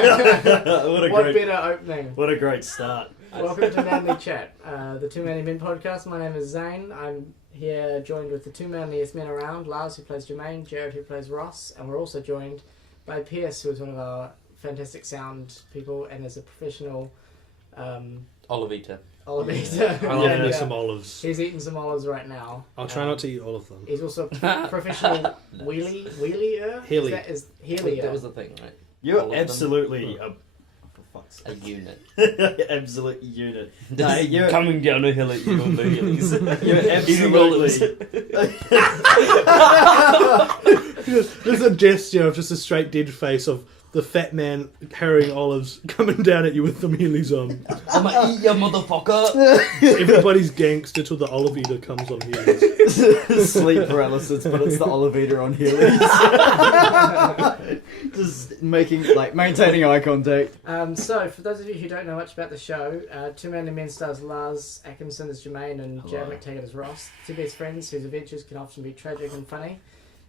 What better opening? What a great start. Welcome to Manly Chat, the Two Manly Men podcast. My name is Zane. I'm here joined with the two manliest men around, Lars, who plays Jermaine, Jarod, who plays Ross, and we're also joined by Pierce, who is one of our fantastic sound people and is a professional... Olive Olive. I love me some olives. He's eating some olives right now. I'll try not to eat all of them. He's also a professional wheelier. Healy. Healier. That was the thing, right? You're absolutely A unit. absolute unit. No, you're Coming down a hill at you on the hillies. You're absolutely. There's a gesture of just a straight dead face of the fat man carrying olives coming down at you with the mealies on. I'ma eat ya, motherfucker! Everybody's gangster till the olive eater comes on heelys. Sleep paralysis, but it's the olive eater on Heelys. Just maintaining eye contact. So, for those of you who don't know much about the show, Two Manly Men stars Lars Atkinson as Jermaine and Jarod McTaggart as Ross, two best friends whose adventures can often be tragic and funny.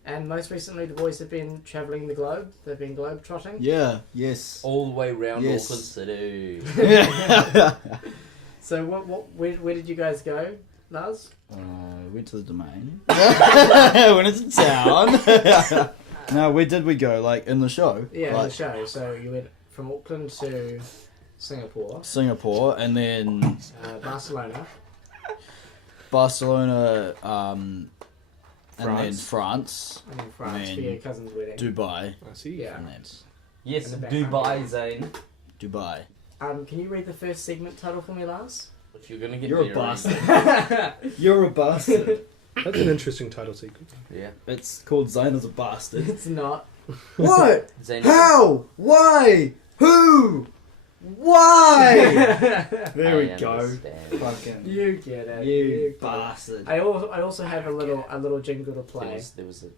And most recently, the boys have been travelling the globe. They've been globe trotting. Yeah, yes. All the way round Yes. Auckland City. So, where did you guys go, Lars? Went to the domain. Went into town. No, where did we go? Like in the show? Yeah, like, the show. So you went from Auckland to Singapore, Singapore, and then Barcelona, and then France, and then France and for your cousin's wedding. Dubai, I see. Yeah. and then Yes, In the Dubai, background. Zane. Dubai. Can you read the first segment title for me, Lars? Which you're gonna get You're a me to read. bastard. You're a bastard. That's an interesting title sequence. Yeah. It's called Zane as a bastard. It's not. What? Zane. How? Why? Who? Why? There we I go. understand. Fucking You get it. you get it. bastard. I also have a little jingle to play. There was a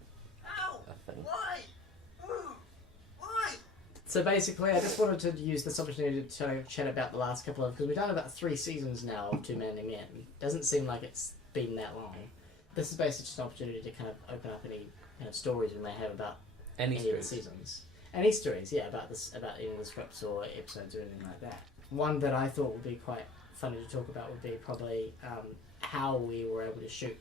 thing. So basically, I just wanted to use this opportunity to chat about the last couple of, because we've done about 3 seasons now of Two Manly Men. Doesn't seem like it's been that long. This is basically just an opportunity to kind of open up any kind of stories we may have about Any any of the stories. seasons. Any stories, yeah, about any of the scripts or episodes or anything like that. One that I thought would be quite funny to talk about would be probably how we were able to shoot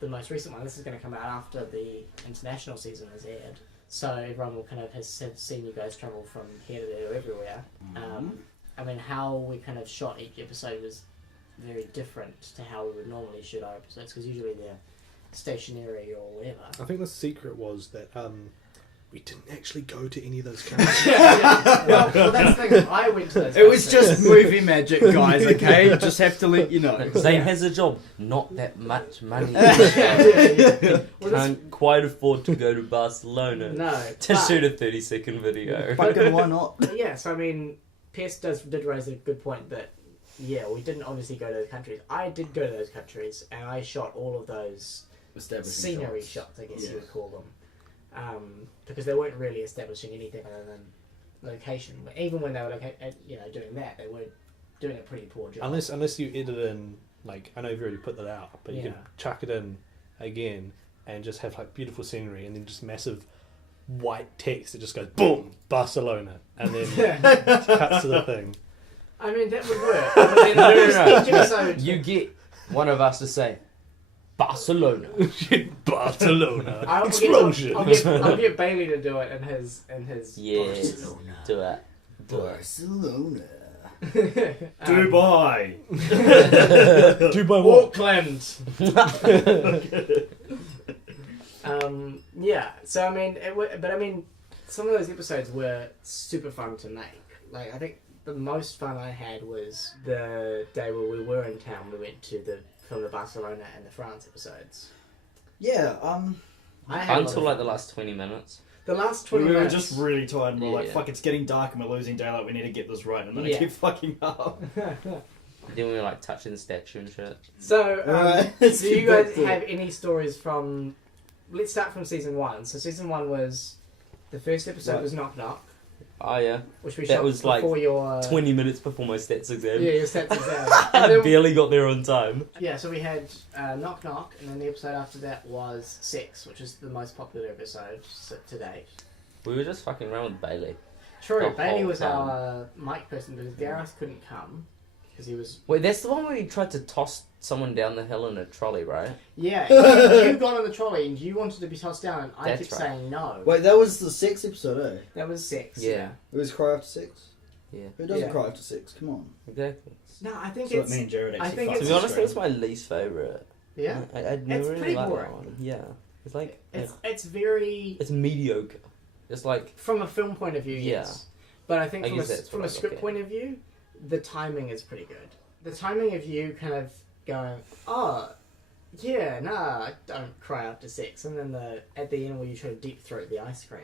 the most recent one. This is going to come out after the international season has aired. So everyone will kind of have seen you guys travel from here to there or everywhere. I mean, how we kind of shot each episode was very different to how we would normally shoot our episodes, because usually they're stationary or whatever. I think the secret was that we didn't actually go to any of those countries. Well, that's the thing. I went to those It was countries. just movie magic, guys, okay? Just have to let you know. Zane has a job. Not that much money. Well, Can't quite afford to go to Barcelona No. to but- shoot a 30-second video. Fucking why not? But yeah, so I mean, Pierce did raise a good point that, yeah, we didn't obviously go to those countries. I did go to those countries, and I shot all of those scenery shots, I guess you would call them. Because they weren't really establishing anything other than location. Even when they were doing that, they were doing a pretty poor job. Unless you edit in, like, I know you've already put that out, but you Yeah. can chuck it in again and just have like beautiful scenery and then just massive white text that just goes boom, Barcelona, and then cuts to the thing. I mean, that would work. But then each episode, You get one of us to say, Barcelona. Barcelona. Explosion. Explosion. I'll get Bailey to do it in his Yes. Barcelona. Do it. Barcelona. Dubai. Dubai what? Auckland. Yeah. So I mean, some of those episodes were super fun to make. Like, I think the most fun I had was the day where we were in town. We went to film the Barcelona and the France episodes. Yeah, I had a lot Until of like the fun. last 20 minutes. The last we 20 were minutes. just really tired and we're like, Yeah. fuck, it's getting dark and we're losing daylight, we need to get this right, and then I Yeah. keep fucking up. Then we were like touching the statue and shit. So, Alright, do let's you get guys back to have any stories from... Let's start from season 1. So season 1 was... The first episode Right. was Knock Knock, Oh yeah. which we That shot was, like, before your... 20 minutes before my stats exam. Yeah, your stats exam. I And then- barely got there on time. Yeah, so we had Knock Knock, and then the episode after that was Sex, which is the most popular episode to date. We were just fucking around with Bailey. True, The Bailey whole was time. our mic person because Gareth couldn't come because he was. Wait, that's the one where you tried to toss someone down the hill in a trolley, right? Yeah, you got on the trolley and you wanted to be tossed down, and I That's kept right. saying no. Wait, that was the sex episode, eh? That was 6. Yeah. It was cry after sex. Yeah. Who doesn't Yeah. cry after sex? Come on. Exactly. No, I think So it's. that me and Jared I actually think fucked To it's- be on honest, screen. that's my least favourite. Yeah. I never It's really pretty liked boring. that one. Yeah. It's like, It's very. it's mediocre. It's like, From a film point of view, Yeah. yes. But I think I from a, guess that's from what a I look script at. point of view, the timing is pretty good. The timing of you kind of going, oh, yeah, nah, don't cry after sex. And then at the end where you try to deep throat the ice cream.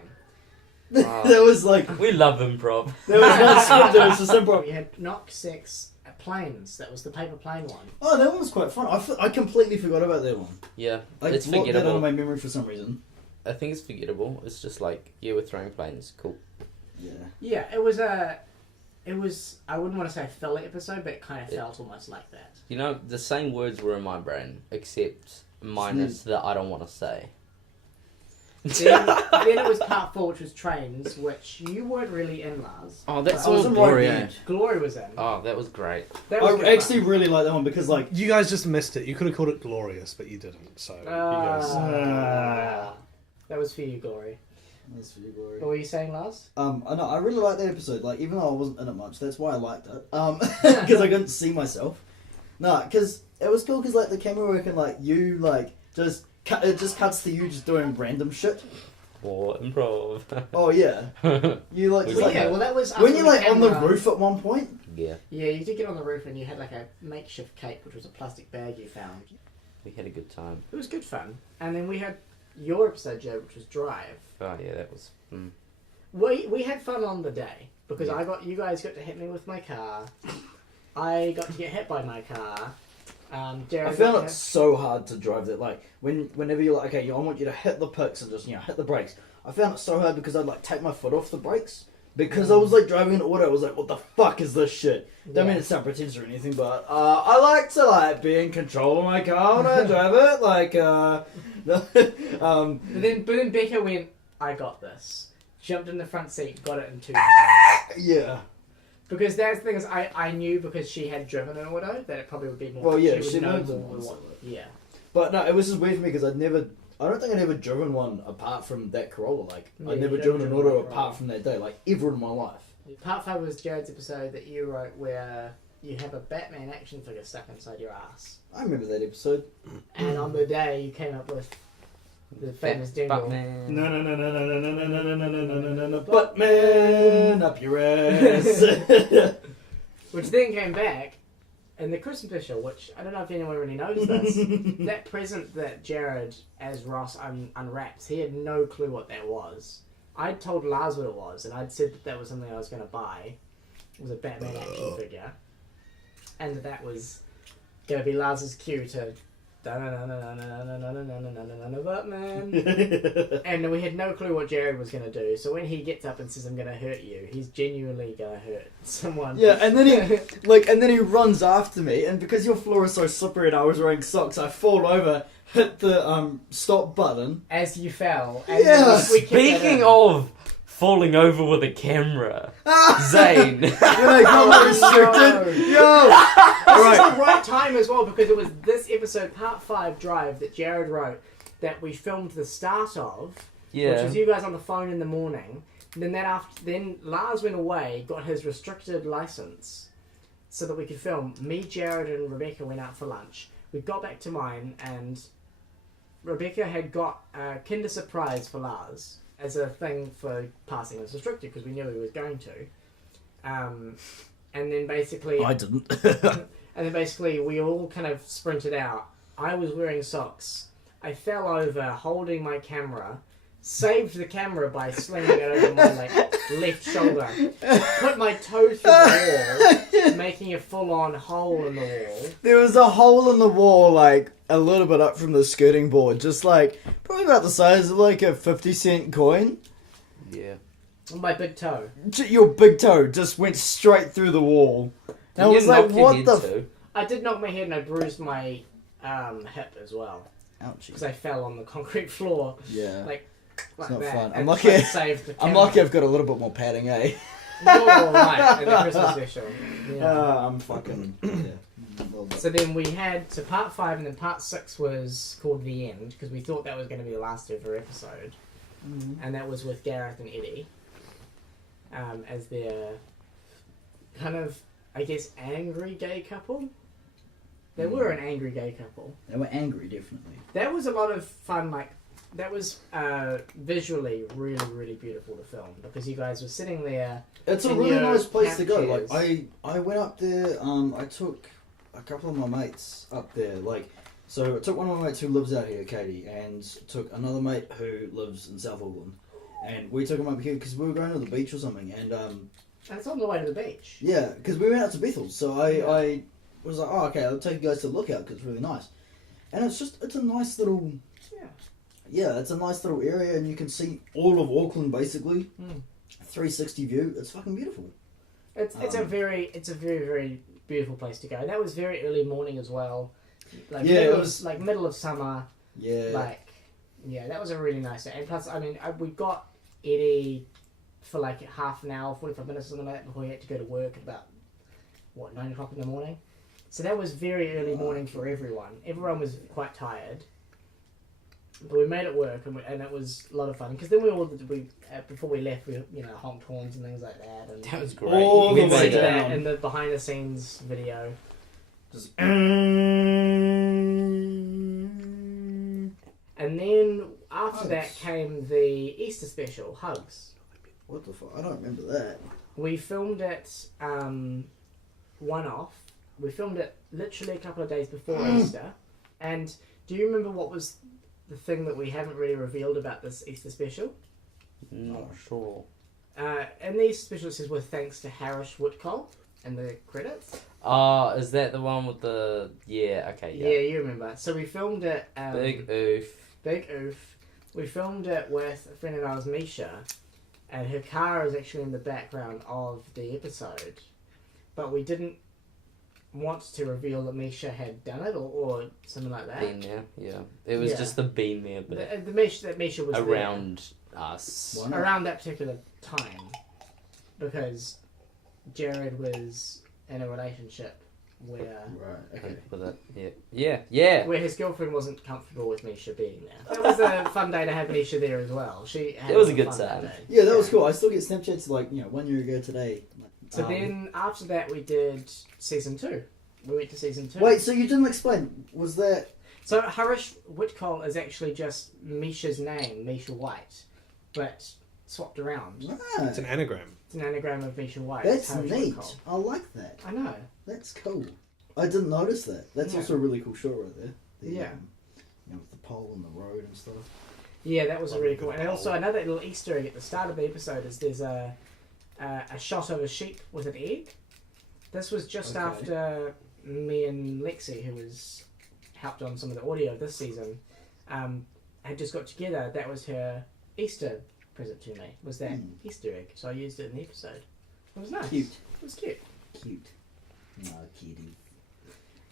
That was like, we love improv. that was not scripted, it was just improv. We had knock sex at planes. That was the paper plane one. Oh, that one was quite fun. I completely forgot about that one. Yeah. I It's blocked that out forgettable. of my memory for some reason. I think it's forgettable. It's just like, yeah, we're throwing planes. Cool. Yeah. Yeah, it was I wouldn't want to say a filler episode, but it kind of felt almost like that. You know, the same words were in my brain, except minus the I don't want to say. Then it was part 4, which was trains, which you weren't really in, Lars. Oh, that's I was all in glory. right eh? there. Glory was in. Oh, that was great. That was I good actually fun. really like that one because, like, You guys just missed it. You could have called it Glorious, but you didn't. So you guys. That was for you, Glory. that's for you, Glory. What were you saying, Lars? I know, I really liked that episode. Like, even though I wasn't in it much, that's why I liked it. Because I couldn't see myself. No, because it was cool. Because like the camera work and like you like it just cuts to you just doing random shit. Or improv. Oh yeah, you like just Well, like yeah, well that was us when with you're like on the camera. roof at one point. Yeah, Yeah, you did get on the roof and you had like a makeshift cake, which was a plastic bag you found. we had a good time. It was good fun. And then we had your episode, Joe, which was Drive. Oh yeah, that was. We had fun on the day because Yeah. you guys got to hit me with my car. I got to get hit by my car. Jared I found got it to- so hard to drive that. Like whenever you're like, okay, I want you to hit the picks and just hit the brakes. I found it so hard because I'd like take my foot off the brakes because I was like driving in auto. I was like, what the fuck is this shit? Don't mean Yeah. it's not pretentious or anything, but I like to like be in control of my car when I drive it. Like, But then Becca went, I got this. Jumped in the front seat, got it in 2 yeah. Because that's the thing is, I knew because she had driven an auto that it probably would be more. Well, yeah, would she know knows more them, what- so- Yeah. But no, it was just weird for me because I don't think I'd ever driven one apart from that Corolla. Like, Yeah, I'd never you've driven never an driven auto a Corolla. apart from that day, like ever in my life. Part 5 was Jared's episode that you wrote where you have a Batman action figure stuck inside your ass. I remember that episode. And on the day you came up with the famous jingle. Batman. No, no, no, no, no, no, no, no, no, no, no, no, no, no, Batman up your ass. Which then came back in the Christmas special, which I don't know if anyone really knows this. That present that Jared, as Ross, unwraps, he had no clue what that was. I'd told Lars what it was, and I'd said that was something I was going to buy. It was a Batman action figure. And that was going to be Lars's cue to Batman. And we had no clue what Jared was going to do. So when he gets up and says, I'm going to hurt you, he's genuinely going to hurt someone. Yeah, and then he runs after me, and because your floor is so slippery and I was wearing socks, I fall over, hit the stop button. As you fell. And Yeah. we kept that Speaking in. of falling over with a camera, Zane. When I got restricted, yo. This is the right time as well because it was this episode, part 5 Drive, that Jared wrote that we filmed the start of, which Yeah. was you guys on the phone in the morning. And then Lars went away, got his restricted license, so that we could film. Me, Jared, and Rebecca went out for lunch. We got back to mine, and Rebecca had got a Kinder Surprise for Lars as a thing for passing as restricted because we knew he was going to. And then basically, I didn't. and then basically we all kind of sprinted out. I was wearing socks. I fell over holding my camera, saved the camera by slinging it over my left shoulder, put my toe through the wall, making a full-on hole in the wall. There was a hole in the wall, like a little bit up from the skirting board, just like probably about the size of like a 50-cent coin. Yeah. On my big toe. Your big toe just went straight through the wall. And I You was like, knocked your what head the? too. I did knock my head and I bruised my hip as well Ouchie. because I fell on the concrete floor. Yeah. Like like not that. fun. and I'm try to lucky- save the I'm camera. lucky I've got a little bit more padding, eh? Oh, right, in the Christmas special. Yeah. I'm fucking... Yeah. So then we had part 5 and then part 6 was called The End because we thought that was going to be the last ever episode, and that was with Gareth and Eddie as their kind of, I guess, angry gay couple. They were an angry gay couple. They were angry, definitely. That was a lot of fun. Like that was visually really really beautiful to film because you guys were sitting there. It's a in really your nice place to go. camp Like chairs. I went up there. I took a couple of my mates up there. Like, so I took one of my mates who lives out here, Katie, and took another mate who lives in South Auckland, and we took them up here because we were going to the beach or something. And And it's on the way to the beach. yeah, because we went out to Bethel. So I was like, oh, okay, I'll take you guys to the lookout because it's really nice. And it's a nice little. Yeah, it's a nice little area, and you can see all of Auckland basically. 360 view. It's fucking beautiful. It's a very very beautiful place to go. That was very early morning as well. Like Yeah, middle it was- of, like middle of summer. Yeah. Like that was a really nice day. And plus, I mean, we got Eddie for like half an hour, 45 minutes or something like that before he had to go to work at about 9 o'clock in the morning. So that was very early morning for everyone. Everyone was quite tired. But we made it work, and it was a lot of fun. Because then before we left, we honked horns and things like that. And That was great. All you the can way see down. that in the behind the scenes video. Just- And then after that Hugs. came the Easter special, Hugs. What the fuck? I don't remember that. We filmed it one off. We filmed it literally a couple of days before Easter. And do you remember what was the thing that we haven't really revealed about this Easter special? Not sure. In the Easter special it says with thanks to Harish Whitcomb in the credits. Oh, is that the one with the... Yeah, okay, Yeah, you remember. So we filmed it... Big oof. Big oof. We filmed it with a friend of ours, Misha, and her car is actually in the background of the episode. But we didn't want to reveal that Misha had done it or something like that. Been there, yeah. It was Yeah. just the been there bit The Misha was around us. Why there not? around that particular time because Jared was in a relationship where Right. Okay. With it, yeah. where his girlfriend wasn't comfortable with Misha being there. It was a fun day to have Misha there as well. She had It was a lot good of fun that time. day. Yeah, that was cool. I still get Snapchats like 1 year ago today. So then after that we did season 2. We went to season 2. Wait, so you didn't explain? Was that? So Harish Whitcomb is actually just Misha's name, Misha White, but swapped around. Ah, It's an anagram. It's an anagram of Misha White. that's Harish neat. Whitcomb. I like that. I know. That's cool. I didn't notice that. That's Yeah. also a really cool shot right there. Yeah. With the pole and the road and stuff. Yeah, that was a Love really a cool. good And also poll. another little Easter egg at the start of the episode is there's a shot of a sheep with an egg. This was just Okay. after me and Lexi, who was helped on some of the audio this season, had just got together. That was her Easter present to me. Was that Easter egg? So I used it in the episode. It was nice. Cute. It was cute. Cute. No, cutie.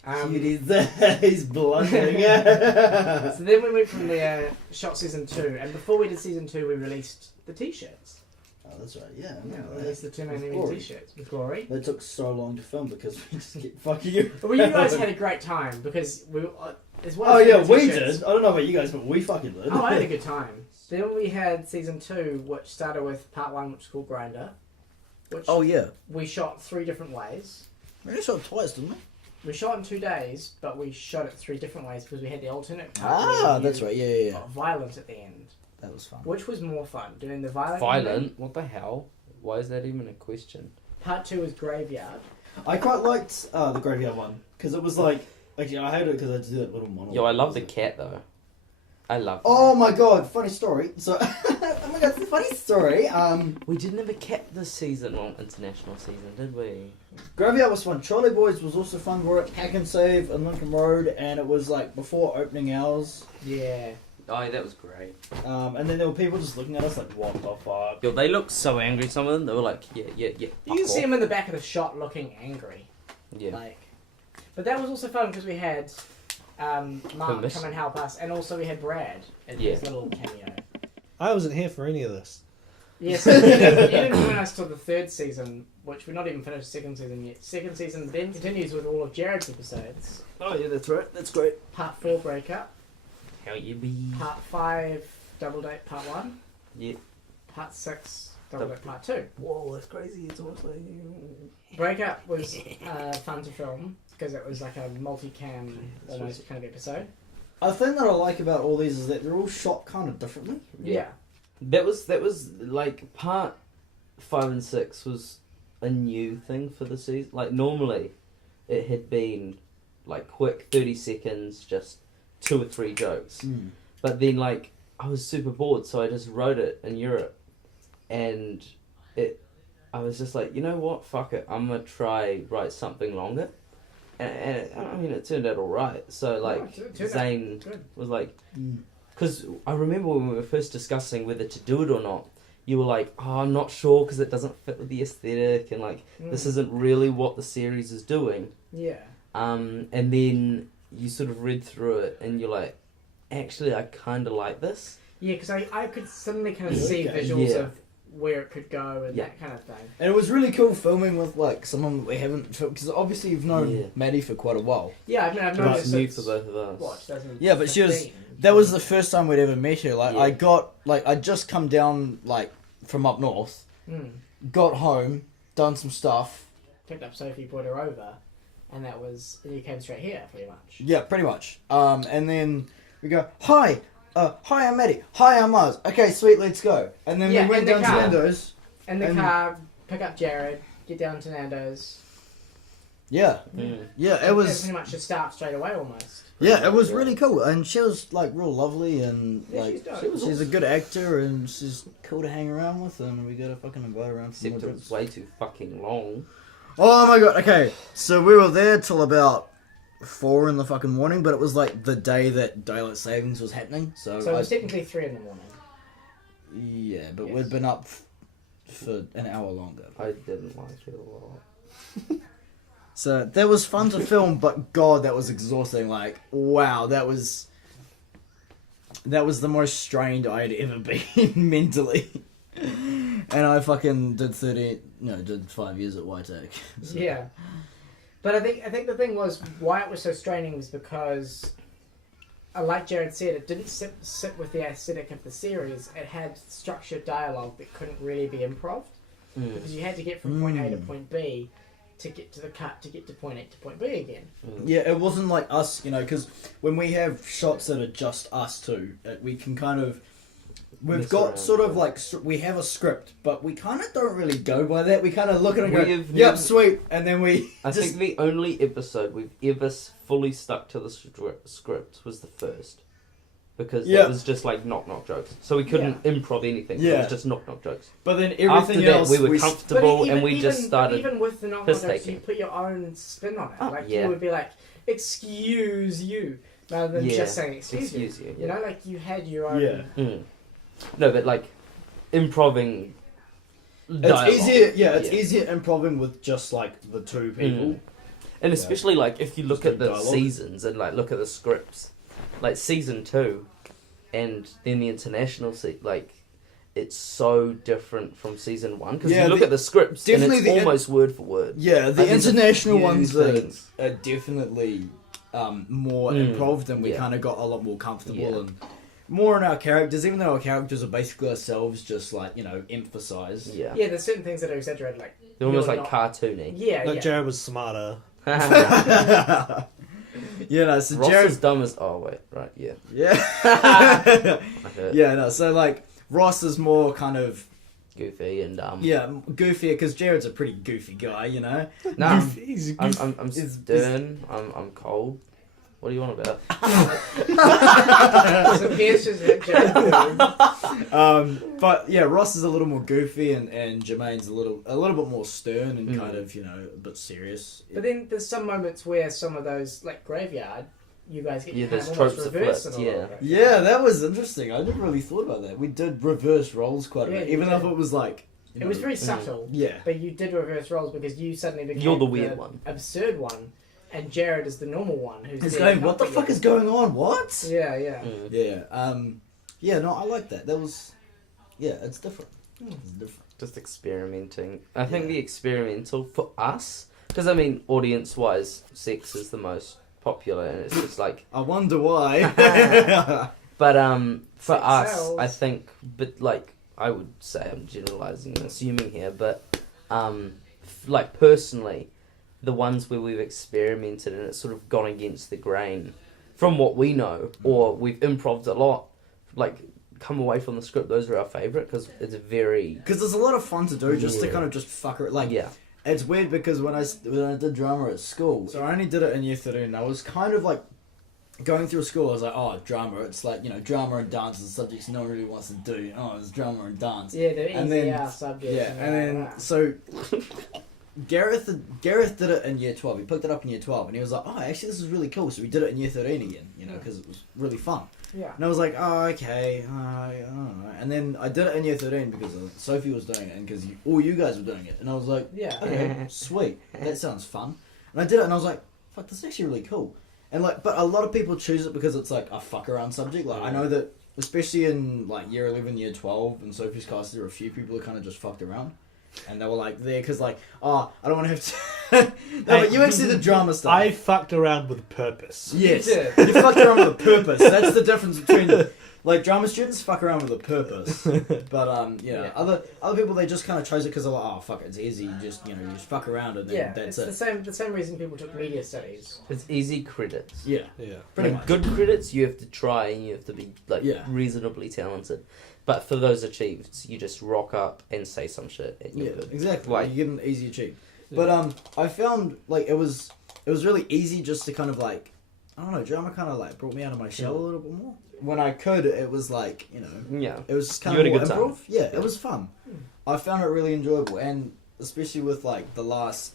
Um, Cuties. He's blundering. So then we went from there, shot season 2, and before we did season 2, we released the t-shirts. Oh, that's right. Yeah. I Yeah, remember we that. released the 2 With Man Glory. t-shirts with Glory. That took so long to film because we just kept fucking you. But well, you guys had a great time because we. As well Oh as yeah, the we t-shirts- did. I don't know about you guys, but we fucking did. Oh, I had a good time. Then we had season 2, which started with part 1, which was called Grinder, which Oh yeah. we shot 3 different ways. We only shot it twice, didn't we? We shot in 2 days, but we shot it 3 different ways because we had the alternate cut Ah, where that's you right. Yeah, yeah, yeah. got violent at the end. That was fun. Which was more fun, doing the violent? Violent? What the hell? Why is that even a question? Part 2 was Graveyard. I quite liked the graveyard one because it was like actually I hated it because I had to do that little monologue. Yo, I love the cat though. I love Oh my god, funny story. So, oh my god, it's a funny story. We didn't have a cat this season, well, international season, did we? Graveyard was fun. Charlie Boys was also fun. We're at Hack and Save in Lincoln Road, and it was like before opening hours. Yeah. Oh, that was great. And then there were people just looking at us like, what the fuck? Yo, they looked so angry, some of them. They were like, yeah. You can see him in the back of the shot looking angry. Yeah. Like, but that was also fun because we had Mark Permission. come and help us, and also we had Brad in Yeah. his little cameo. I wasn't here for any of this. Yeah, so he didn't join us till the third season, which we're not even finished the second season yet. Second season then continues with all of Jared's episodes. Oh yeah, that's right. That's great. Part 4, Breakup. How you be? Part 5, Double Date Part 1. Yep. Part 6, Double Date Part 2. Whoa, that's crazy. It's almost like Breakup was fun to film because it was like a multi-cam almost kind of episode. A thing that I like about all these is that they're all shot kind of differently. Yeah. That was like part 5 and 6 was a new thing for the season. Like normally, it had been like quick 30 seconds, just 2 or 3 jokes. But then like I was super bored, so I just wrote it in Europe, and I was just like, you know what, fuck it, I'm gonna write something longer, and I mean it turned out all right. So like Zane was like. Because I remember when we were first discussing whether to do it or not, you were like, oh, I'm not sure because it doesn't fit with the aesthetic and like this isn't really what the series is doing. Yeah. And then you sort of read through it and you're like, actually, I kind of like this. Yeah, because I could suddenly kind of see visuals of where it could go and that kind of thing. And it was really cool filming with like someone that we haven't filmed, because obviously you've known Maddie for quite a while. Yeah, I mean, I've known her new since for both of us. What, 2015? Yeah, but she was. That was the first time we'd ever met her. Like I just come down like from up north, got home, done some stuff, picked up Sophie, brought her over, and you came straight here pretty much. Yeah, pretty much. And then we go, hi, I'm Maddie. Hi, I'm Lars. Okay, sweet, let's go. And then we went down to Nando's. In the car, pick up Jared, get down to Nando's. Yeah, yeah, it was pretty much just start straight away almost. Yeah, it was really cool, and she was like real lovely, and like she's a good actor, and she's cool to hang around with, and we got to fucking invite her around. Except it was way too fucking long. Oh my god! Okay, so we were there till about 4 in the fucking morning, but it was like the day that daylight savings was happening, so it was technically 3 in the morning. Yeah, but we'd been up for an hour longer. I didn't like it a lot. So that was fun to film, but God, that was exhausting. Like, wow, that was the most strained I'd ever been mentally. And I fucking did 5 years at YTech. So. Yeah, but I think the thing was why it was so straining was because, like Jared said, it didn't sit with the aesthetic of the series. It had structured dialogue that couldn't really be improv because you had to get from point A to point B. To get to the cut, to get to point A to point B again. Yeah, it wasn't like us, because when we have shots that are just us two, we can kind of... We've got sort of like... We have a script, but we kind of don't really go by that. We kind of look at it and go, yep, sweet, and then we... I think the only episode we've ever fully stuck to the script was the first. Because it was just like knock-knock jokes. So we couldn't improv anything. Yeah. It was just knock-knock jokes. But then everything after else... that, we were comfortable and we just started even with the knock-knock jokes, you put your own spin on it. You would be like, excuse you, rather than just saying excuse you. You know, like you had your own... Yeah. No, but like, improving dialogue. It's easier improving with just like the two people. And especially like, if you look at the seasons and like look at the scripts, like season 2 and then the international it's so different from season 1 because you look at the scripts and it's almost word for word. Yeah, the international ones are definitely more improv, and we kind of got a lot more comfortable and more in our characters, even though our characters are basically ourselves, just like, emphasised. Yeah, there's certain things that are exaggerated, like they're almost like cartoony. Yeah, like Jared was smarter. So Ross Jared is dumb as... Oh, wait, right, yeah. So like Ross is more kind of goofy and goofier because Jared's a pretty goofy guy, Nah, He's I'm stern. I'm cold. What do you want about? So Pierce is Jared. But yeah, Ross is a little more goofy, and Jermaine's a little bit more stern and kind of a bit serious. But then there's some moments where some of those, like Graveyard, you guys get there's almost tropes reverse of it. Yeah, that was interesting. I never really thought about that. We did reverse roles quite a bit, even though it was like it was very subtle. Yeah, but you did reverse roles because you suddenly became you're the weird one, absurd one. And Jared is the normal one who's going, what the fuck is going on? What? Yeah. Yeah. No, I like that. That was Yeah, it's different. It's different. Just experimenting. I think Yeah. the experimental for us, because I mean, audience-wise, sex is the most popular, and it's just like. I wonder why. But for Sex us, sells. I think, but like I would say, I'm generalizing and assuming here, but like personally, the ones where we've experimented and it's sort of gone against the grain, from what we know, or we've improv'd a lot, like. Come away from the script, those are our favourite because it's very. Because there's a lot of fun to do just to Yeah. kind of just fuck it. Like, Yeah. it's weird because when I did drama at school, so I only did it in year 13. I was kind of like going through school. I was like, oh, drama. It's like, you know, drama and dance are subjects no one really wants to do. Oh, it's drama and dance. Yeah, the And easy then- subjects. Yeah, and then so Gareth did it in year 12. He picked it up in year 12, and he was like, oh, actually, this is really cool. So we did it in year 13 again, you know, because it was really fun. Yeah. And I was like, oh, okay, I don't know. And then I did it in year 13 because Sophie was doing it and because all you guys were doing it. And I was like, Yeah. okay, sweet, that sounds fun. And I did it and I was like, fuck, this is actually really cool. And like, but a lot of people choose it because it's like a fuck around subject. Like, I know that, especially in like year 11, year 12, in Sophie's class, there were a few people who kind of just fucked around. And they were like there because like, oh, I don't want to have to. No, but you actually did drama stuff. I fucked around with purpose. Yes, You you did. fucked around with a purpose. That's the difference between like drama students fuck around with a purpose, but Yeah. other people they just kind of chose it because they're like, oh fuck, it's easy. You just you just fuck around and then Yeah, that's it's the same reason people took media studies. It's easy credits. Yeah, Yeah. pretty Like much. good credits, you have to try and you have to be like Yeah. reasonably talented. But for those achieved, you just rock up and say some shit and you're Yeah, good. exactly. Like- You get an easy achieve. But I found like it was really easy just to kind of like I don't know, drama kind of like brought me out of my shell a little bit more. When I could, it was like Yeah. it was just kind You of had a more good improv. time. Yeah, it was fun. I found it really enjoyable, and especially with like the last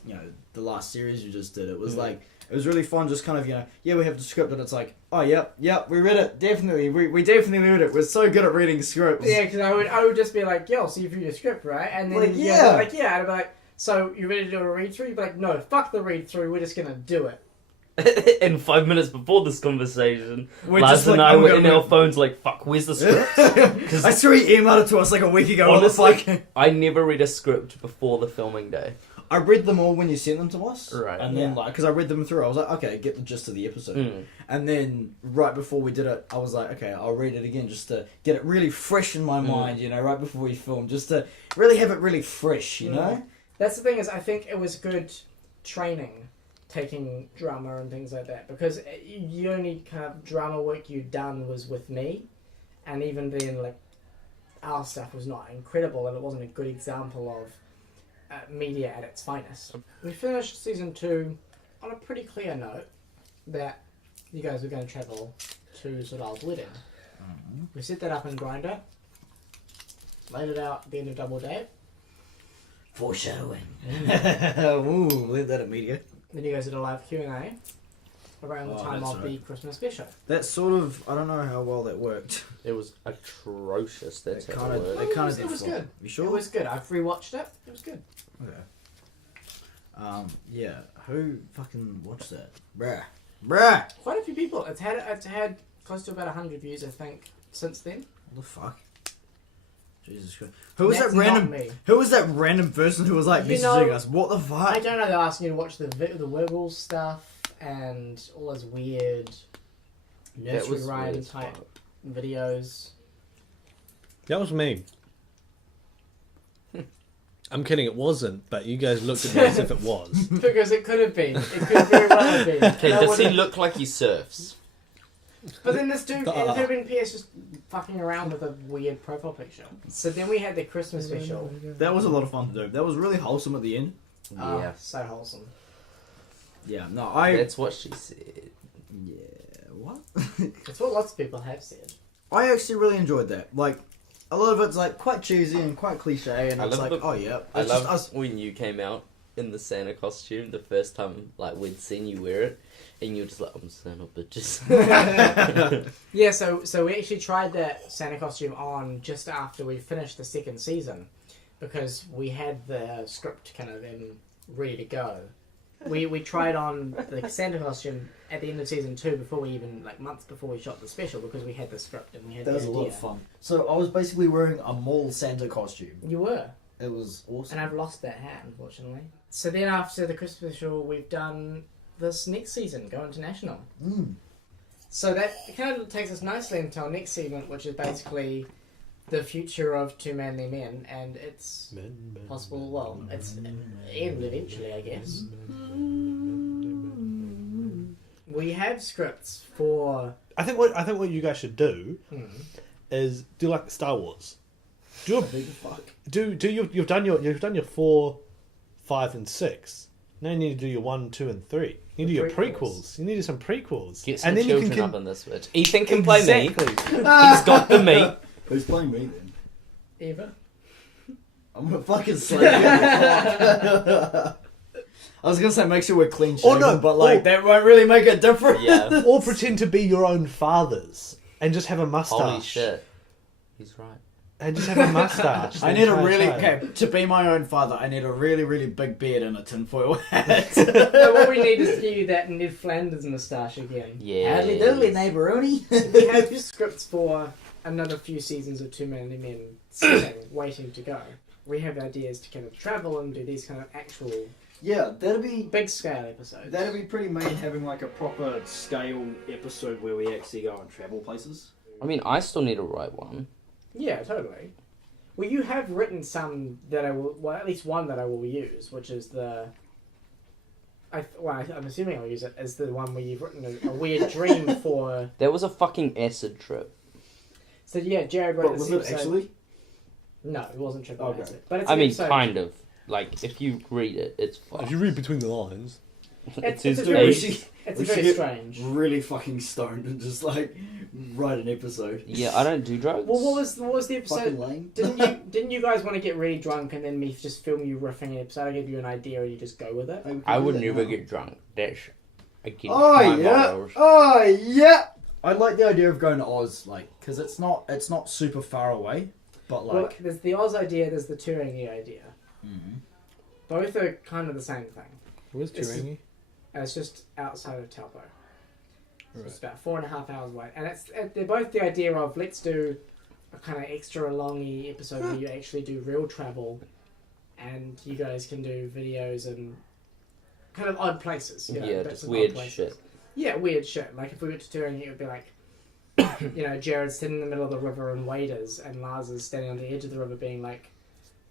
series you just did, it was like it was really fun. Just kind of we have the script, and it's like, oh yep, we read it definitely. We definitely read it. We're so good at reading scripts. Yeah, because I would just be like, yo, so you've read your script, right? And then Like, you'd yeah. be like, yeah, and I'd be like, so you ready to do a read through? You'd be like, no, fuck the read through. We're just gonna do it. And 5 minutes before this conversation, We're Lars just and like, I oh, were we're in gonna- our phones like, fuck, where's the script? I swear he emailed it to us like a week ago. Honestly, Honestly, I never read a script before the filming day. I read them all when you sent them to us. Right. And then Yeah. because I read them through, I was like, okay, get the gist of the episode. Mm. And then right before we did it, I was like, okay, I'll read it again just to get it really fresh in my mind, right before we film, just to really have it really fresh, you know? That's the thing is, I think it was good training, taking drama and things like that, because the only kind of drama work you'd done was with me, and even then, like, our stuff was not incredible, and it wasn't a good example of media at its finest. We finished season 2 on a pretty clear note that you guys were going to travel to Sodal's wedding. We set that up in Grindr, laid it out at the end of Double Date. Foreshadowing. Ooh, leave that at media. Then you guys did a live Q&A around the time that's of the Christmas special. That sort of, I don't know how well that worked. It was atrocious. That's It how kind it of, worked. it kind It of was good. You sure? It was good. I've rewatched it. It was good. Okay. Yeah. Who fucking watched that? Bruh. Quite a few people. It's had close to about 100 views, I think, since then. What the fuck? Jesus Christ. Who was That's that random? not me. Who was that random person who was like You messaging know, us? What the I fuck? don't know. They're asking you to watch the Wiggles stuff and all those weird nursery rhyme weird type spot. videos. That was me. I'm kidding, it wasn't, but you guys looked at me as if it was. Because it could have been. It could very well have been. Okay, That does he would've- look like he surfs? But then this dude, it could have been PS just fucking around with a weird profile picture. So then we had the Christmas special. That was a lot of fun to do. That was really wholesome at the end. Oh, Yeah. so wholesome. Yeah. No, That's what she said. Yeah. What? That's what lots of people have said. I actually really enjoyed that. Like, a lot of it's like quite cheesy and quite cliche, and I it's love like, the- oh yeah, I it's just love us. when you came out in the Santa costume the first time, like we'd seen you wear it, and you were just like, "I'm Santa bitches." Yeah, so we actually tried that Santa costume on just after we finished the second season, because we had the script kind of ready to go, we tried on the Santa costume at the end of season 2 before we even months before we shot the special because we had the script and we had That was the a idea. lot of fun. So I was basically wearing a mall Santa costume. You were. It was awesome. And I've lost that hat, unfortunately. So then after the Christmas special, we've done this next season, Go International. So that kind of takes us nicely into our next segment, which is basically the future of Two Manly Men, and it's possible, well, it's end eventually, I guess. We have scripts for... I think what you guys should do is do like Star Wars. You've done your 4, 5, and 6. Now you need to do your 1, 2, and 3. You need to do your prequels. You need to do some prequels. Get some and then children you can up in this bitch. Ethan can play me. Exactly. He's got the meat. Who's playing me then? Eva? I'm gonna fucking slap you. I was gonna say make sure we're clean shaven, but that won't really make a difference. Yeah. Or pretend to be your own fathers and just have a mustache. Holy shit. He's right. And just have a mustache. I need to be my own father, I need a really, really big beard and a tinfoil hat. So what we need is to give you that Ned Flanders moustache again. Yeah. Howdy doodly, neighbouroni. We have scripts for another few seasons of Two Manly Men sitting, waiting to go. We have ideas to kind of travel and do these kind of actual Yeah, that'd be big scale episodes. That'd be pretty main having like a proper scale episode where we actually go and travel places. I mean, I still need to write one. Yeah, totally. Well, you have written some that I will... Well, at least one that I will use, which is the... I'm assuming I'll use it as the one where you've written a weird dream for... That was a fucking acid trip. So, yeah, Jarod wrote But this was it episode... actually? No, it wasn't triple Okay. acid. But it's I an mean, episode... kind of. Like, if you read it, it's If fucked. you read between the lines. It's his a Dude, very- age. It's we very should get strange. really fucking stoned and just write an episode. Yeah, I don't do drugs. Well, what was the Fucking episode? lame. Didn't you guys want to get really drunk and then me just film you riffing an episode? I give you an idea and you just go with it. I would never get drunk. That's against Oh my yeah! morals. Oh yeah! I like the idea of going to Oz, because it's not super far away, but Well, there's the Oz idea, there's the Turingi idea. Mhm. Both are kind of the same thing. Where's This is- Turangi? And it's just outside of Taupo. So Right. it's about 4.5 hours away. And they're both the idea of let's do a kind of extra longy episode where you actually do real travel and you guys can do videos and kind of odd places. You know, Yeah, bits just of weird odd places. shit. Yeah, weird shit. Like if we went to Turingi, it would be like, Jared's sitting in the middle of the river in waders and Lars is standing on the edge of the river being like,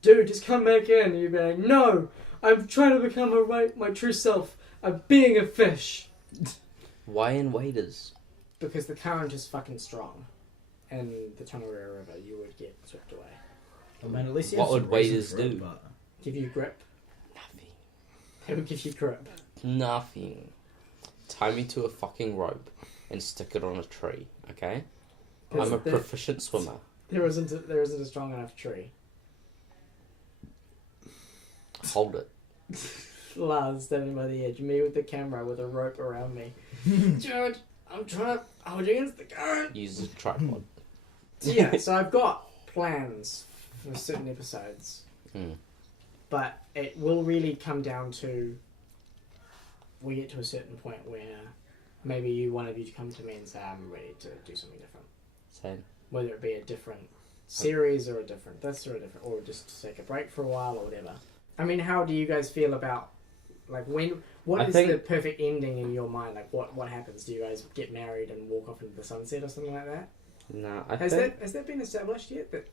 dude, just come back in. And you'd be like, no, I'm trying to become my true self. I'm being a fish. Why in waders? Because the current is fucking strong. And the Tongariro River, you would get swept away. I mean, at least you What have some would waders reason for it, do? but- Give you grip. Nothing. They would give you grip. Nothing. Tie me to a fucking rope and stick it on a tree, okay? I'm a proficient swimmer. There isn't a strong enough tree. Hold it. Lars standing by the edge, me with the camera with a rope around me. Jared, I'm trying to hold you against the current. Use a tripod. So yeah, so I've got plans for certain episodes. Mm. But it will really come down to we get to a certain point where maybe one of you come to me and say, I'm ready to do something different. Same. Whether it be a different series or a different this or a different, or just to take a break for a while or whatever. I mean, how do you guys feel about, what is the perfect ending in your mind? Like, what happens? Do you guys get married and walk off into the sunset or something like that? No, Has that been established yet, that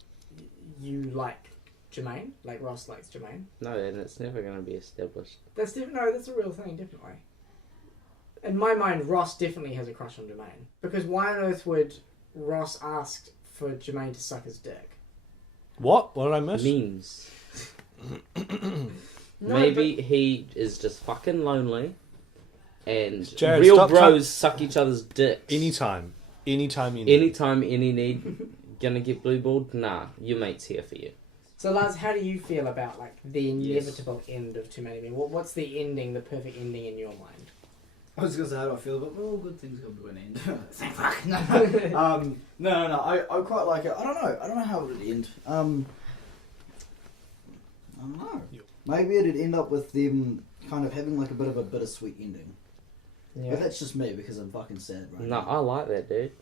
you like Jermaine? Like Ross likes Jermaine? No, and it's never going to be established. That's a real thing, definitely. In my mind, Ross definitely has a crush on Jermaine. Because why on earth would Ross ask for Jermaine to suck his dick? What? What did I miss? Memes. No, Maybe he is just fucking lonely and Jared, real stop bros suck each other's dicks. Anytime you need. Anytime, any need. Gonna get blue balled? Nah, your mate's here for you. So Lars, how do you feel about the inevitable end of Too Many Men? What's the ending, the perfect ending in your mind? I was gonna say how do I feel, but all good things come to an end. Say fuck. No. No. I quite like it. I don't know how it would end. I don't know. maybe it'd end up with them kind of having like a bit of a bittersweet ending. Yeah. But that's just me because I'm fucking sad right No, now. I like that, dude.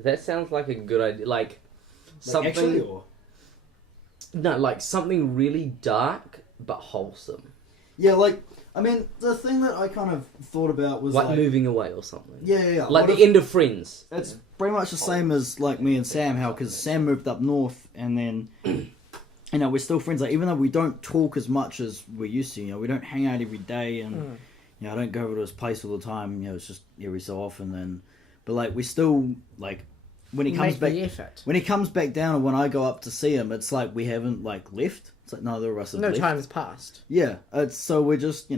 That sounds like a good idea. Like something. Actually, or No, like something really dark but wholesome. yeah, like I mean, the thing that I kind of thought about was Like like moving away or something. yeah. Like What the if- end of Friends. It's pretty much the same as like me and Sam, how because Sam moved up north and then you know we're still friends. Like even though we don't talk as much as we used to, you know, we don't hang out every day and you know I don't go over to his place all the time. You know, it's just every so often. Then, but like we still like when he comes Make back. the effort. When he comes back down, or when I go up to see him, it's like we haven't like left. It's like neither of us have No left. time has passed. Yeah, it's so we're just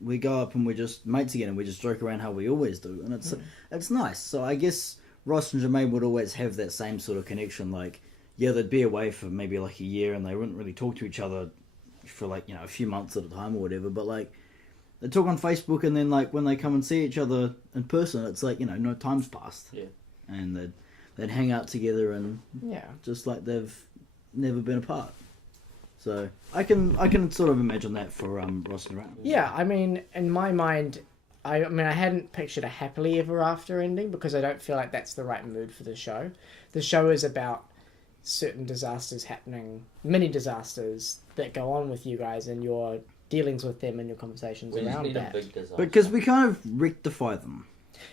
we go up and we're just mates again, and we just joke around how we always do, and it's nice. So I guess Ross and Jermaine would always have that same sort of connection. Like, yeah, they'd be away for maybe like a year, and they wouldn't really talk to each other for like a few months at a time or whatever. But like they talk on Facebook, and then like when they come and see each other in person, it's like no time's passed. Yeah. And they'd hang out together and Yeah. just like they've never been apart. So I can sort of imagine that for Ross and Jermaine. Yeah, I mean, in my mind, I hadn't pictured a happily ever after ending because I don't feel like that's the right mood for the show. The show is about certain disasters happening, mini disasters that go on with you guys and your dealings with them and your conversations We just around need a that. big disaster. Because we kind of rectify them.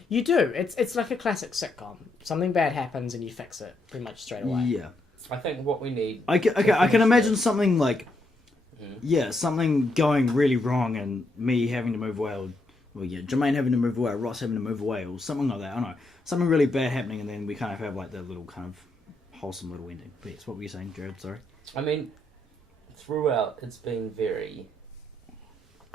You do. It's like a classic sitcom. Something bad happens and you fix it pretty much straight away. Yeah. I think what we need. I can imagine something like, Mhm. something going really wrong and me having to move away, or Jermaine having to move away, or Ross having to move away, or something like that. I don't know. Something really bad happening, and then we kind of have like that little kind of wholesome little ending. But yes, what were you saying, Jared? Sorry. I mean, throughout it's been very.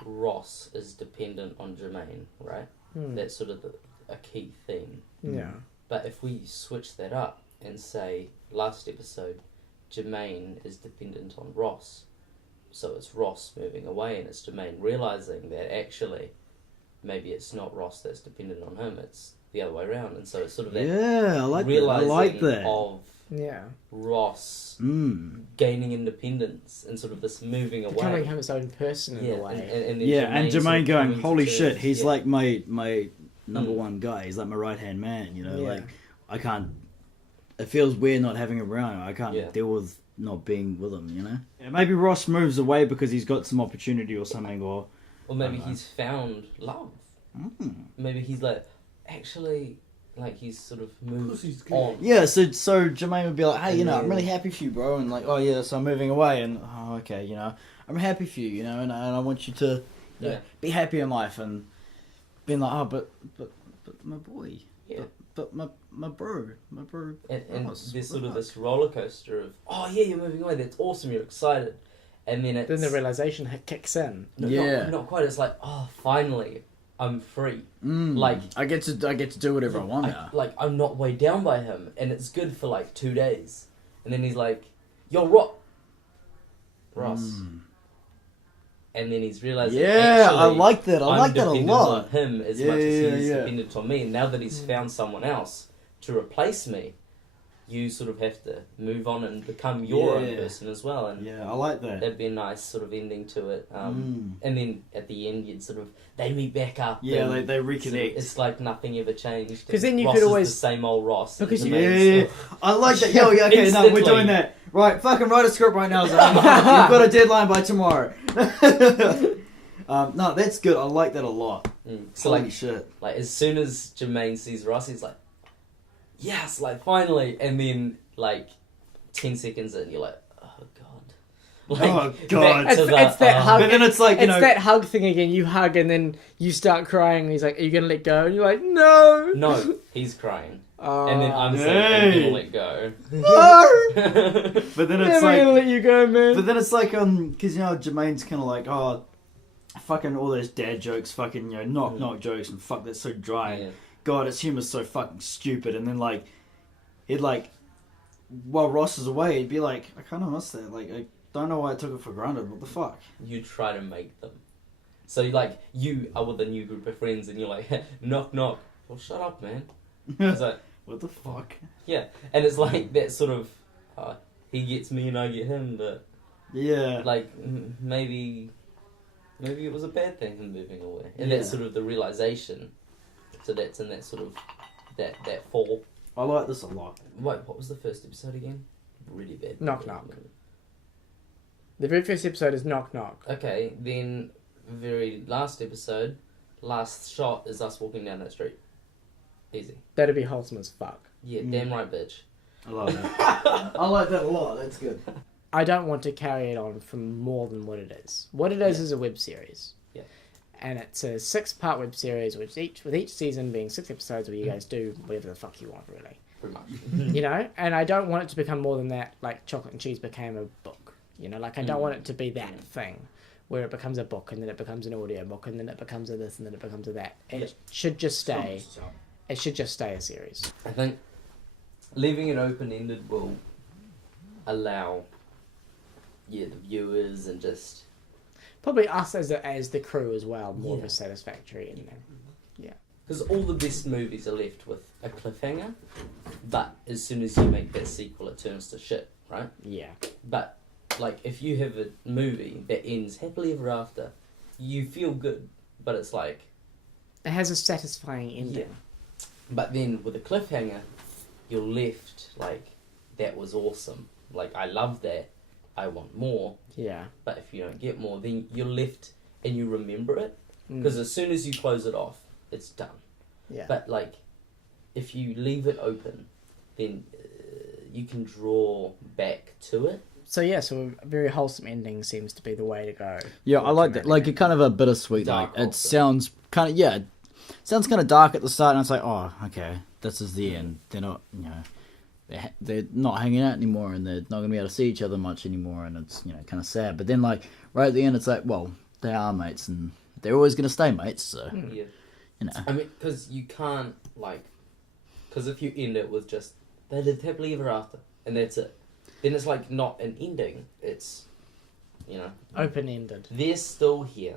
Ross is dependent on Jermaine, right? That's sort of a key theme. Yeah. But if we switch that up and say, last episode, Jermaine is dependent on Ross, so it's Ross moving away and it's Jermaine realising that actually maybe it's not Ross that's dependent on him, it's the other way around. And so it's sort of that Yeah, I like that. I realising like that. of Yeah. Ross Mm. gaining independence and sort of this moving away. Becoming him its own person in yeah, a way. and then And sort Jermaine of going, coming to holy terms, shit, he's yeah. like my number Mm. one guy. He's like my right hand man. Yeah. Like I can't. It feels weird not having him around. I can't Yeah. deal with not being with him. Yeah, maybe Ross moves away because he's got some opportunity or something, or maybe I don't know. he's found love. Maybe he's like, actually, like he's sort of moved on. yeah. So Jermaine would be like, hey, And I'm then- really happy for you, bro, and like, oh yeah, so I'm moving away, and oh okay, I'm happy for you, and I want you to Yeah. be happy in life, and being like, oh, but my boy, Yeah. but my bro. And Ross, there's what sort of the this roller coaster of, oh yeah, you're moving away, that's awesome, you're excited. And then it's... Then the realization kicks in. no, Yeah. not quite, it's like, oh, finally, I'm free. Mm. Like- I get to do whatever I want now. I'm not weighed down by him, and it's good for like 2 days. And then he's like, yo, Ross. Mm. And then he's realizing, Yeah, I actually, like that. I I'm like that a dependent lot. on him as Yeah, much as yeah, he's yeah. dependent on me. And now that he's found someone else to replace me, you sort of have to move on and become your own Yeah. person as well. And Yeah, I like that. that'd be a nice sort of ending to it. Mm. And then at the end, you'd sort of, they meet back up. Yeah, and they sort of- reconnect. it's like nothing ever changed. 'Cause then you Ross could is always- the same old Ross. Because and you- Jermaine's Yeah, I like that. Yo, yeah, okay, no, we're Instantly. doing that. Right, fucking write a script right now, Zane. You've got a deadline by tomorrow. No, that's good. I like that a lot. So Holy like, shit. like as soon as Jermaine sees Ross, he's like, yes, like finally. And then like 10 seconds in, you're like, oh god. Oh, God. back to It's that hug. But then it's like, It's that hug thing again. You hug and then you start crying. And he's like, "Are you gonna let go?" And you're like, "No." No, he's crying. Oh, And then I'm saying, Hey. I'm gonna let go. No. But then it's Never like, gonna let you go, man. but then it's like, because Jermaine's kind of like, oh, fucking all those dad jokes, fucking knock jokes, and fuck that's so dry. Yeah. God, his humor's so fucking stupid. And then like, he'd like, while Ross is away, he'd be like, I kind of miss that. Like, I don't know why I took it for granted. What the fuck? You try to make them. So like you are with a new group of friends and you're like, knock knock. Well, shut up, man. It's like, What the fuck? yeah, and it's like that sort of he gets me and I get him, but Yeah. like maybe Maybe it was a bad thing him moving away, and Yeah. that's sort of the realization. So that's in that sort of that fall. I like this a lot. Wait, what was the first episode again? Really bad. Knock Knock. The very first episode is Knock Knock. Okay, then very last episode, last shot is us walking down that street. Easy. That'd be wholesome as fuck. Yeah, damn right, bitch. I love that. I like that a lot. That's good. I don't want to carry it on from more than what it is. What it is a web series. Yeah. And it's a 6-part web series, with each season being 6 episodes where you guys do whatever the fuck you want, really. Pretty much. You know? And I don't want it to become more than that, like Chocolate and Cheese became a book. You know, like I don't want it to be that thing where it becomes a book and then it becomes an audio book and then it becomes a this and then it becomes a that. It should just stay. It should just stay a series. I think leaving it open-ended will allow, the viewers and just... Probably us as the crew as well, more of Yeah. a satisfactory ending. Because all the best movies are left with a cliffhanger, but as soon as you make that sequel, it turns to shit, right? Yeah. But, like, if you have a movie that ends happily ever after, you feel good, but it's like... It has a satisfying ending. Yeah. But then with a cliffhanger, you're left, like, that was awesome. Like, I love that. I want more. Yeah. But if you don't get more, then you're left and you remember it. Mm. Because as soon as you close it off, it's done. Yeah. But, like, if you leave it open, then you can draw back to it. So a very wholesome ending seems to be the way to go. Yeah, I like that. Like, it kind of a bittersweet. Dark Like, it also. sounds kind of sounds kind of dark at the start, and it's like, oh, okay, this is the end. They're not, they're not hanging out anymore, and they're not going to be able to see each other much anymore, and it's kind of sad. But then, like, right at the end, it's like, well, they are mates, and they're always going to stay mates. So Yeah. you know, I mean, because you can't, like... Because if you end it with just, they lived happily ever after, and that's it, then it's, like, not an ending. It's, Open-ended. they're still here.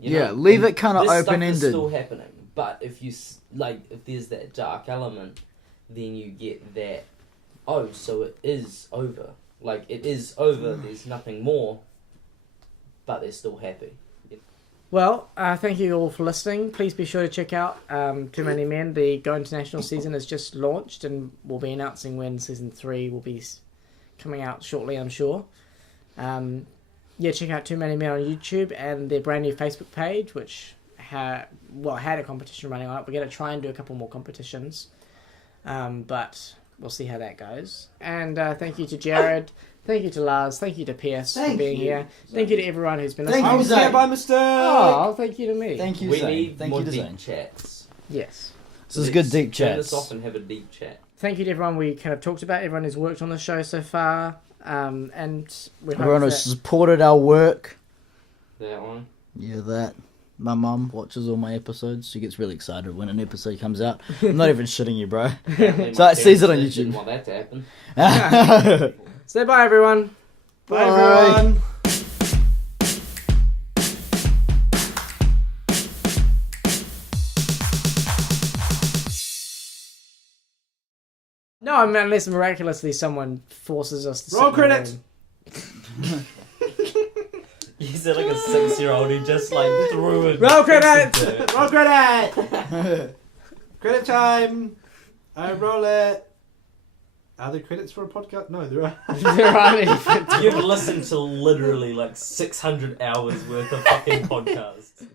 leave it kind of This open stuff is ended. still happening. But if you, if there's that dark element, then you get that, oh, so it is over. Like, it is over, there's nothing more, but they're still happy. Well, thank you all for listening. Please be sure to check out Too Many Men. The Go International season has just launched, and we'll be announcing when season 3 will be coming out shortly, I'm sure. Check out Too Many Men on YouTube and their brand new Facebook page, which had a competition running on it. We're going to try and do a couple more competitions, but we'll see how that goes. And thank you to Jared. Thank you to Lars. Thank you to Pierce for being here. Thank you to everyone who's been listening. Thank you, Zane. by mistake. Oh, thank you to me. Thank you, We Zane. need Thank more you to deep Zane. chats. Yes. This is good deep Turn chats. this off and have a deep chat. Thank you to everyone we kind of talked about, everyone who's worked on the show so far. And we hope Everyone who that... supported our work. That one. Yeah, that. My mum watches all my episodes. She gets really excited when an episode comes out. I'm not even shitting you, bro. Apparently So my it sees it on parents YouTube. didn't want that to happen. Say bye, everyone. Bye, everyone. No, I mean, unless miraculously someone forces us to Roll sit in the credits. room. You said like a 6-year-old who just like threw it. Roll credits! Roll credit. Credit time. I roll it. Are there credits for a podcast? No, there are. There aren't any. You've listened to literally like 600 hours worth of fucking podcasts.